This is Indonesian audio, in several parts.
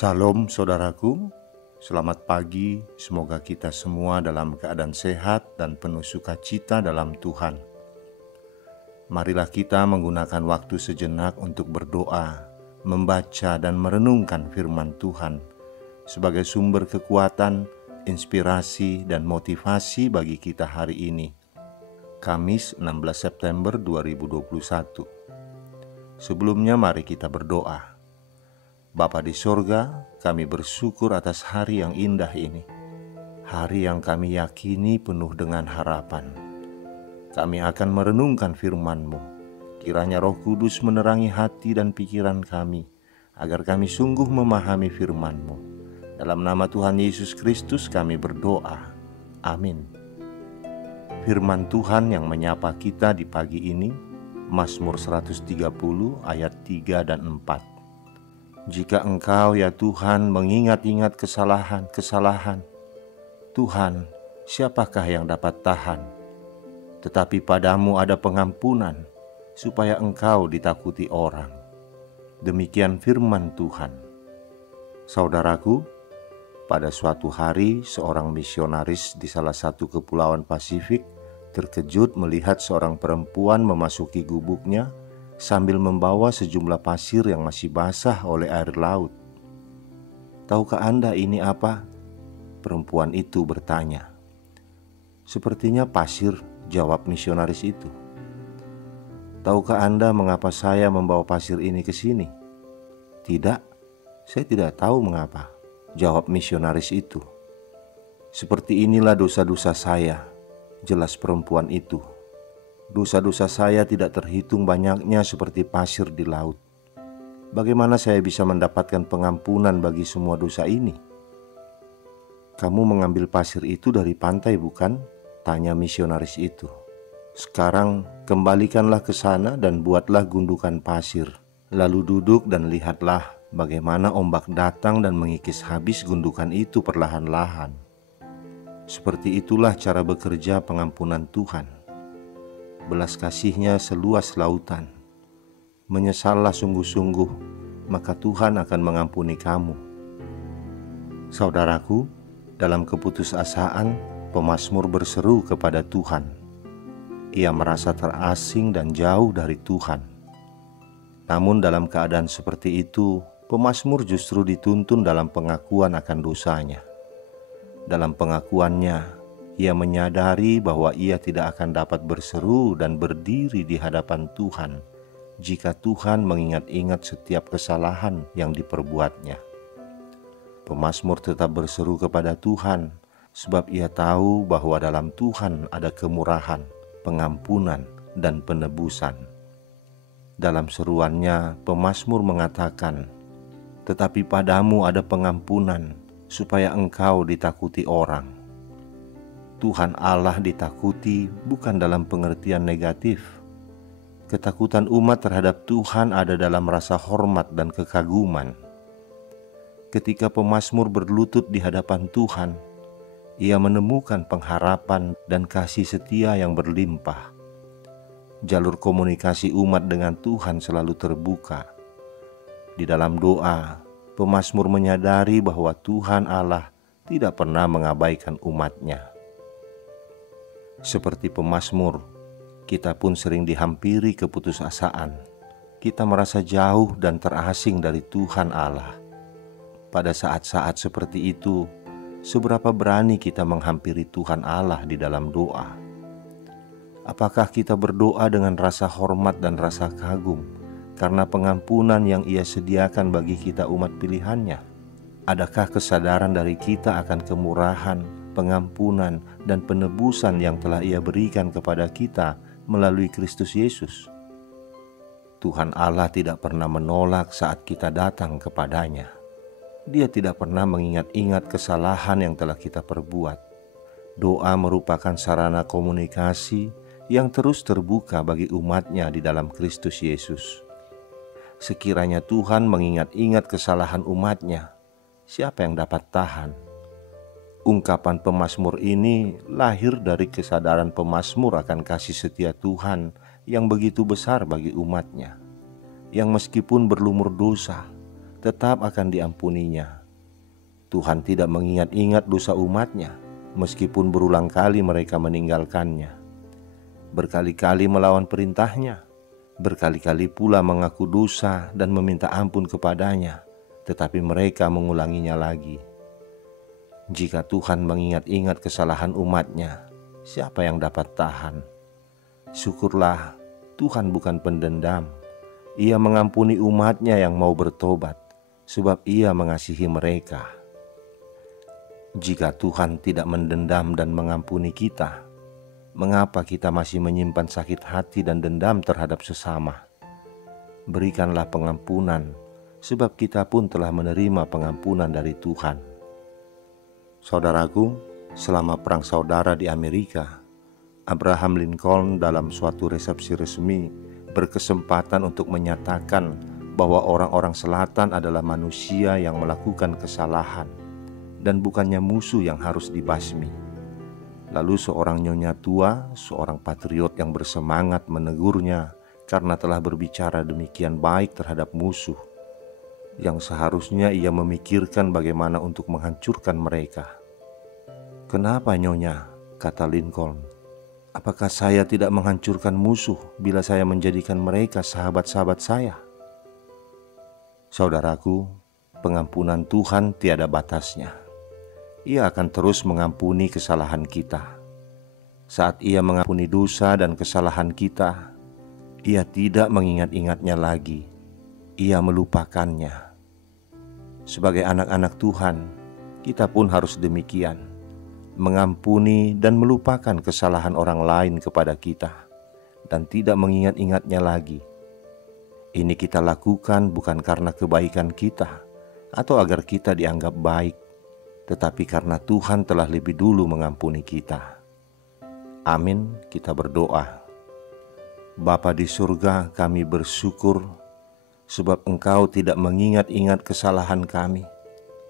Salam saudaraku, selamat pagi, semoga kita semua dalam keadaan sehat dan penuh sukacita dalam Tuhan. Marilah kita menggunakan waktu sejenak untuk berdoa, membaca dan merenungkan firman Tuhan sebagai sumber kekuatan, inspirasi dan motivasi bagi kita hari ini. Kamis 16 September 2021. Sebelumnya mari kita berdoa. Bapa di sorga, kami bersyukur atas hari yang indah ini. Hari yang kami yakini penuh dengan harapan. Kami akan merenungkan firman-Mu. Kiranya Roh Kudus menerangi hati dan pikiran kami, agar kami sungguh memahami firman-Mu. Dalam nama Tuhan Yesus Kristus kami berdoa. Amin. Firman Tuhan yang menyapa kita di pagi ini, Mazmur 130 ayat 3 dan 4. Jika Engkau ya Tuhan mengingat-ingat kesalahan-kesalahan, Tuhan, siapakah yang dapat tahan? Tetapi padamu ada pengampunan, supaya Engkau ditakuti orang. Demikian firman Tuhan. Saudaraku, pada suatu hari seorang misionaris di salah satu kepulauan Pasifik terkejut melihat seorang perempuan memasuki gubuknya sambil membawa sejumlah pasir yang masih basah oleh air laut. "Tahukah Anda ini apa?" perempuan itu bertanya. "Sepertinya pasir," jawab misionaris itu. "Tahukah Anda mengapa saya membawa pasir ini ke sini?" "Tidak, saya tidak tahu mengapa," jawab misionaris itu. "Seperti inilah dosa-dosa saya," jelas perempuan itu. "Dosa-dosa saya tidak terhitung banyaknya seperti pasir di laut. Bagaimana saya bisa mendapatkan pengampunan bagi semua dosa ini?" "Kamu mengambil pasir itu dari pantai, bukan?" tanya misionaris itu. "Sekarang kembalikanlah ke sana dan buatlah gundukan pasir. Lalu duduk dan lihatlah bagaimana ombak datang dan mengikis habis gundukan itu perlahan-lahan." Seperti itulah cara bekerja pengampunan Tuhan. Belas kasih-Nya seluas lautan. Menyesallah sungguh-sungguh, maka Tuhan akan mengampuni kamu. Saudaraku, dalam keputusasaan, pemazmur berseru kepada Tuhan. Ia merasa terasing dan jauh dari Tuhan. Namun dalam keadaan seperti itu, pemazmur justru dituntun dalam pengakuan akan dosanya. Dalam pengakuannya, ia menyadari bahwa ia tidak akan dapat berseru dan berdiri di hadapan Tuhan jika Tuhan mengingat-ingat setiap kesalahan yang diperbuatnya. Pemazmur tetap berseru kepada Tuhan sebab ia tahu bahwa dalam Tuhan ada kemurahan, pengampunan, dan penebusan. Dalam seruannya, pemazmur mengatakan, "Tetapi padamu ada pengampunan, supaya Engkau ditakuti orang." Tuhan Allah ditakuti bukan dalam pengertian negatif. Ketakutan umat terhadap Tuhan ada dalam rasa hormat dan kekaguman. Ketika pemazmur berlutut di hadapan Tuhan, ia menemukan pengharapan dan kasih setia yang berlimpah. Jalur komunikasi umat dengan Tuhan selalu terbuka. Di dalam doa, pemazmur menyadari bahwa Tuhan Allah tidak pernah mengabaikan umat-Nya. Seperti pemazmur, kita pun sering dihampiri keputusasaan. Kita merasa jauh dan terasing dari Tuhan Allah. Pada saat-saat seperti itu, seberapa berani kita menghampiri Tuhan Allah di dalam doa? Apakah kita berdoa dengan rasa hormat dan rasa kagum karena pengampunan yang Ia sediakan bagi kita umat pilihan-Nya? Adakah kesadaran dari kita akan kemurahan, pengampunan, dan penebusan yang telah Ia berikan kepada kita melalui Kristus Yesus? Tuhan Allah tidak pernah menolak saat kita datang kepada-Nya. Dia tidak pernah mengingat-ingat kesalahan yang telah kita perbuat. Doa merupakan sarana komunikasi yang terus terbuka bagi umat-Nya di dalam Kristus Yesus. Sekiranya Tuhan mengingat-ingat kesalahan umat-Nya, siapa yang dapat tahan? Ungkapan pemazmur ini lahir dari kesadaran pemazmur akan kasih setia Tuhan yang begitu besar bagi umat-Nya, yang meskipun berlumur dosa, tetap akan diampuninya. Tuhan tidak mengingat-ingat dosa umat-Nya, meskipun berulang kali mereka meninggalkannya. Berkali-kali melawan perintah-Nya, berkali-kali pula mengaku dosa dan meminta ampun kepadanya, tetapi mereka mengulanginya lagi. Jika Tuhan mengingat-ingat kesalahan umat-Nya, siapa yang dapat tahan? Syukurlah, Tuhan bukan pendendam. Ia mengampuni umat-Nya yang mau bertobat, sebab Ia mengasihi mereka. Jika Tuhan tidak mendendam dan mengampuni kita, mengapa kita masih menyimpan sakit hati dan dendam terhadap sesama? Berikanlah pengampunan, sebab kita pun telah menerima pengampunan dari Tuhan. Saudaraku, selama Perang Saudara di Amerika, Abraham Lincoln dalam suatu resepsi resmi berkesempatan untuk menyatakan bahwa orang-orang selatan adalah manusia yang melakukan kesalahan dan bukannya musuh yang harus dibasmi. Lalu seorang nyonya tua, seorang patriot yang bersemangat menegurnya karena telah berbicara demikian baik terhadap musuh, yang seharusnya ia memikirkan bagaimana untuk menghancurkan mereka. "Kenapa, Nyonya?" kata Lincoln. "Apakah saya tidak menghancurkan musuh bila saya menjadikan mereka sahabat-sahabat saya?" Saudaraku, pengampunan Tuhan tiada batasnya. Ia akan terus mengampuni kesalahan kita. Saat Ia mengampuni dosa dan kesalahan kita, Ia tidak mengingat-ingatnya lagi. Ia melupakannya. Sebagai anak-anak Tuhan, kita pun harus demikian, mengampuni dan melupakan kesalahan orang lain kepada kita, dan tidak mengingat-ingatnya lagi. Ini kita lakukan bukan karena kebaikan kita, atau agar kita dianggap baik, tetapi karena Tuhan telah lebih dulu mengampuni kita. Amin, kita berdoa. Bapa di surga, kami bersyukur sebab Engkau tidak mengingat-ingat kesalahan kami.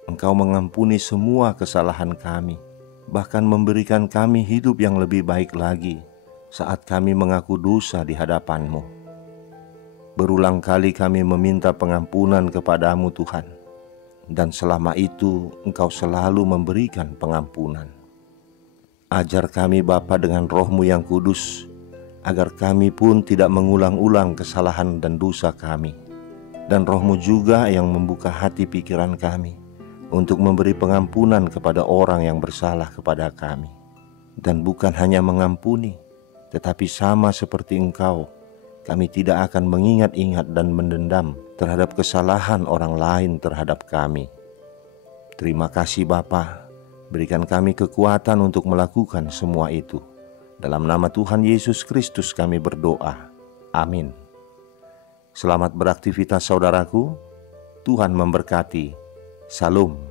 Engkau mengampuni semua kesalahan kami, bahkan memberikan kami hidup yang lebih baik lagi saat kami mengaku dosa di hadapan-Mu. Berulang kali kami meminta pengampunan kepadamu Tuhan, dan selama itu Engkau selalu memberikan pengampunan. Ajar kami Bapa dengan Roh-Mu yang kudus, agar kami pun tidak mengulang-ulang kesalahan dan dosa kami. Dan Roh-Mu juga yang membuka hati pikiran kami untuk memberi pengampunan kepada orang yang bersalah kepada kami. Dan bukan hanya mengampuni, tetapi sama seperti Engkau, kami tidak akan mengingat-ingat dan mendendam terhadap kesalahan orang lain terhadap kami. Terima kasih Bapa, berikan kami kekuatan untuk melakukan semua itu. Dalam nama Tuhan Yesus Kristus kami berdoa. Amin. Selamat beraktivitas saudaraku. Tuhan memberkati. Salam.